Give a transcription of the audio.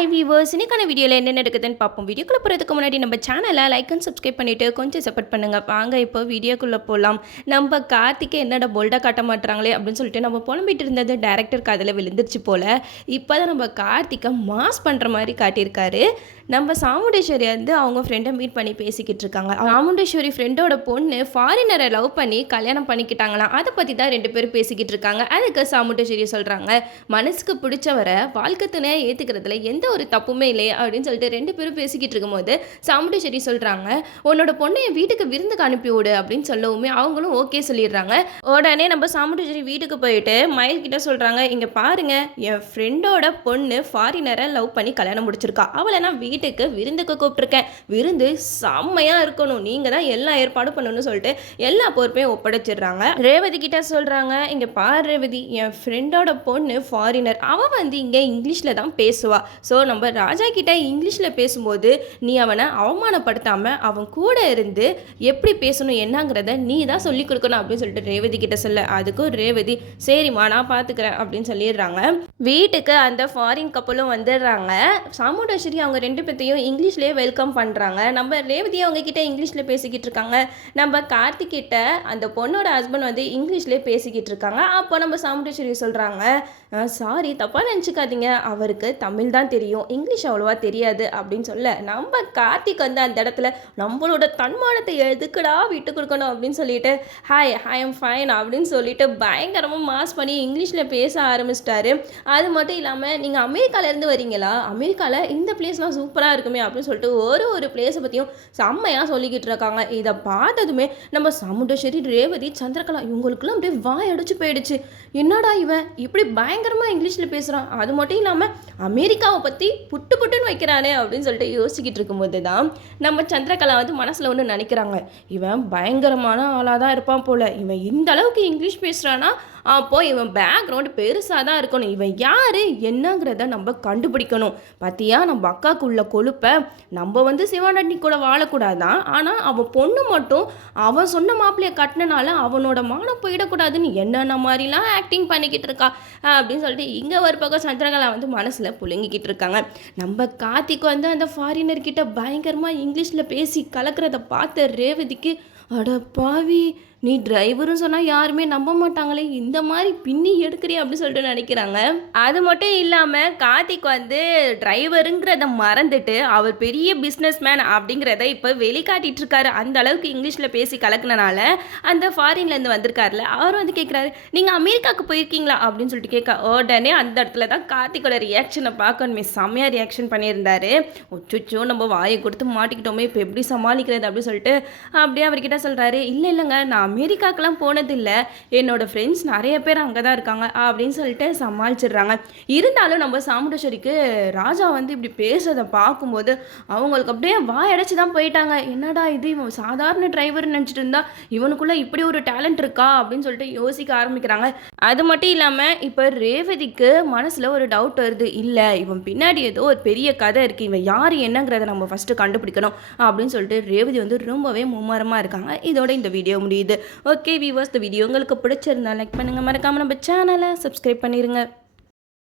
Hi viewers, இன்னைக்கான வீடியோவில் என்ன நடக்குதுன்னு பார்ப்போம். வீடியோக்குள்ளே போகிறதுக்கு முன்னாடி நம்ம சேனலை லைக் அண்ட் சப்ஸ்கிரைப் பண்ணிவிட்டு கொஞ்சம் சப்போர்ட் பண்ணுங்கள். வாங்க இப்போ வீடியோக்குள்ளே போகலாம். நம்ம கார்த்திகை என்னடா போல்டாக காட்ட மாட்டுறாங்களே அப்படின்னு சொல்லிட்டு நம்ம புலம்பிட்டு இருந்தது டேரக்டர் காதில் விழுந்துருச்சு போல். இப்போ தான் நம்ம கார்த்திகை மாஸ் பண்ணுற மாதிரி காட்டியிருக்காரு. நம்ம சாமுண்டேஸ்வரி வந்து அவங்க ஃப்ரெண்டை மீட் பண்ணி பேசிக்கிட்டு இருக்காங்க. சாமுண்டேஸ்வரி ஃப்ரெண்டோட பொண்ணு ஃபாரினரை லவ் பண்ணி கல்யாணம் பண்ணிக்கிட்டாங்களாம். அதை பற்றி தான் ரெண்டு பேரும் பேசிக்கிட்டு இருக்காங்க. அதுக்கு சாமுண்டேஸ்வரி சொல்கிறாங்க, மனசுக்கு பிடிச்சவரை வாழ்க்கை துணையாக ஏற்றுக்கிறதுல எந்த ஒரு தப்புமே இல்லையே அப்படின்னு சொல்லிட்டு ரெண்டு பேரும் பேசிக்கிட்டு இருக்கும்போது சாமுண்டேஸ்வரி சொல்கிறாங்க, உன்னோட பொண்ணை என் வீட்டுக்கு விருந்துக்கு அனுப்பி விடு அப்படின்னு சொல்லவுமே அவங்களும் ஓகே சொல்லிடுறாங்க. உடனே நம்ம சாமுண்டேஸ்வரி வீட்டுக்கு போயிட்டு மயில் கிட்ட சொல்கிறாங்க, இங்கே பாருங்க, என் ஃப்ரெண்டோட பொண்ணு ஃபாரினரை லவ் பண்ணி கல்யாணம் முடிச்சிருக்கா. அவளை நான் வீட்டுக்கு விருந்துக்கு கூப்பிட்டுருக்கேன். விருந்து செம்மையாக இருக்கணும், நீங்கள் தான் எல்லா ஏற்பாடும் பண்ணணும்னு சொல்லிட்டு எல்லா பொறுப்பையும் ஒப்படைச்சிடுறாங்க. ரேவதி கிட்ட சொல்கிறாங்க, இங்கே பாரு ரேவதி, என் ஃப்ரெண்டோட பொண்ணு ஃபாரினர், அவன் வந்து இங்கே இங்கிலீஷில் தான் பேசுவா. ஸோ நம்ம ராஜா கிட்ட இங்கிலீஷில் பேசும்போது நீ அவனை அவமானப்படுத்தாமல் அவன் கூட இருந்து எப்படி பேசணும் என்னங்கிறத நீ தான் சொல்லி கொடுக்கணும் அப்படின்னு சொல்லிட்டு ரேவதி கிட்ட சொல்ல, அதுக்கும் ரேவதி சரிம்மா நான் பார்த்துக்கிறேன் அப்படின்னு சொல்லிடுறாங்க. வீட்டுக்கு அந்த ஃபாரின் கப்பலும் வந்துடுறாங்க. சாமுண்டேஸ்வரி அவங்க ரெண்டு பேர்த்தையும் இங்கிலீஷ்லேயே வெல்கம் பண்ணுறாங்க. நம்ம ரேவதி அவங்க கிட்ட இங்கிலீஷில் பேசிக்கிட்டு இருக்காங்க. நம்ம கார்த்திக் கிட்ட அந்த பொண்ணோட ஹஸ்பண்ட் வந்து இங்கிலீஷ்லேயே பேசிக்கிட்டு இருக்காங்க. அப்போ நம்ம சாமுண்டேஸ்வரி சொல்கிறாங்க, சாரி தப்பாக நினச்சிக்காதீங்க, அவருக்கு தமிழ் தான் தெரியும், இங்கிலீஷ் அவ்வளோவா தெரியாது அப்படின்னு சொல்ல, நம்ம கார்த்திக் வந்து அந்த இடத்துல நம்மளோட தன்மானத்தை எதுக்குடா விட்டு கொடுக்கணும் அப்படின்னு சொல்லிட்டு ஹாய் ஐ எம் ஃபைன் அப்படின்னு சொல்லிட்டு பயங்கரமாக மாஸ் பண்ணி இங்கிலீஷில் பேச ஆரம்பிச்சிட்டாரு. அது மட்டும் இல்லாமல் நீங்கள் அமெரிக்காவிலேருந்து வரீங்களா, அமெரிக்காவில் இந்த பிளேஸ்லாம் சூப்பராக இருக்குமே அப்படின்னு சொல்லிட்டு ஒரு பிளேஸை பற்றியும் செம்மையாக சொல்லிக்கிட்டு இருக்காங்க. இதை பார்த்ததுமே நம்ம சாமுண்டேஸ்வரி, ரேவதி, சந்திரகலா இவங்களுக்குலாம் அப்படியே வாய் அடிச்சு போயிடுச்சு. என்னடா இவன் இப்படி பயங்கரமாக இங்கிலீஷில் பேசுகிறான், அது மட்டும் இல்லாமல் அமெரிக்காவை பற்றி புட்டுன்னு வைக்கிறானே அப்படின்னு சொல்லிட்டு யோசிக்கிட்டு இருக்கும்போது தான் நம்ம சந்திரகலா வந்து மனசில் ஒன்று நினைக்கிறாங்க, இவன் பயங்கரமான ஆளாக தான் இருப்பான் போல், இவன் இந்த அளவுக்கு இங்கிலீஷ் பேசுகிறான்னா அப்போது இவன் பேக்ரவுண்டு பெருசாக தான் இருக்கணும், இவன் யார் என்னங்கிறத நம்ம கண்டுபிடிக்கணும். பார்த்தியா நம்ம அக்காக்குள்ள கொழுப்பை, நம்ம வந்து சிவானண்ணி கூட வாழக்கூடாதான், ஆனால் அவன் பொண்ணு மட்டும் அவன் சொன்ன மாப்பிள்ளையை கட்டினால அவனோட மானம் போயிடக்கூடாதுன்னு என்னென்ன மாதிரிலாம் ஆக்டிங் பண்ணிக்கிட்டு இருக்கா அப்படின்னு சொல்லிட்டு இங்கே ஒரு பக்கம் சந்திரகலா வந்து மனசில் புழுங்கிக்கிட்டு இருக்காங்க. நம்ம கார்த்திக் வந்து அந்த ஃபாரினர்கிட்ட பயங்கரமாக இங்கிலீஷில் பேசி கலக்கிறத பார்த்த ரேவதிக்கு, அட பாவி, நீ டிரைவரும் சொன்னால் யாருமே நம்ப மாட்டாங்களே, இந்த மாதிரி பின்னி எடுக்கிறிய அப்படின்னு சொல்லிட்டு நினைக்கிறாங்க. அது மட்டும் இல்லாமல் கார்த்திக் வந்து டிரைவருங்கிறத மறந்துட்டு அவர் பெரிய பிஸ்னஸ் மேன் அப்படிங்கிறத இப்போ வெளிக்காட்டிட்டு இருக்காரு. அந்த அளவுக்கு இங்கிலீஷில் பேசி கலக்குனனால அந்த ஃபாரின்லேருந்து வந்திருக்காருல, அவர் வந்து கேட்குறாரு, நீங்கள் அமெரிக்காவுக்கு போயிருக்கீங்களா அப்படின்னு சொல்லிட்டு கேட்க, உடனே அந்த இடத்துல தான் கார்த்திக்கோட ரியாக்ஷனை பார்க்கணுமே செம்மையாக ரியாக்ஷன் பண்ணியிருந்தாரு. ஒச்சோ நம்ம வாயை கொடுத்து மாட்டிக்கிட்டோமே, இப்போ எப்படி சமாளிக்கிறது அப்படின்னு சொல்லிட்டு அப்படியே அவர்கிட்ட சொல்கிறாரு, இல்லைங்க நான் அமெரிக்காக்கெலாம் போனதில்லை, என்னோடய ஃப்ரெண்ட்ஸ் நிறைய பேர் அங்கே தான் இருக்காங்க அப்படின்னு சொல்லிட்டு சமாளிச்சிடுறாங்க. இருந்தாலும் நம்ம சாமுண்டேஸ்வரிக்கு ராஜா வந்து இப்படி பேசுறதை பார்க்கும்போது அவங்களுக்கு அப்படியே வாயடைச்சு தான் போயிட்டாங்க. என்னடா இது, இவன் சாதாரண டிரைவர்னு நினச்சிட்டு இருந்தா இவனுக்குள்ளே இப்படி ஒரு டேலண்ட் இருக்கா அப்படின்னு சொல்லிட்டு யோசிக்க ஆரம்பிக்கிறாங்க. அது மட்டும் இல்லாமல் இப்போ ரேவதிக்கு மனசில் ஒரு டவுட் வருது, இல்லை இவன் பின்னாடி ஏதோ ஒரு பெரிய கதை இருக்குது, இவன் யார் என்னங்கிறத நம்ம ஃபஸ்ட்டு கண்டுபிடிக்கணும் அப்படின்னு சொல்லிட்டு ரேவதி வந்து ரொம்பவே மும்மரமாக இருக்காங்க. இதோட இந்த வீடியோ முடியுது. ஓகே வீவர்ஸ், இந்த வீடியோ உங்களுக்கு பிடிச்சிருந்தா லைக் பண்ணுங்கள், மறக்காமல் நம்ம சேனலை சப்ஸ்கிரைப் பண்ணிடுங்க.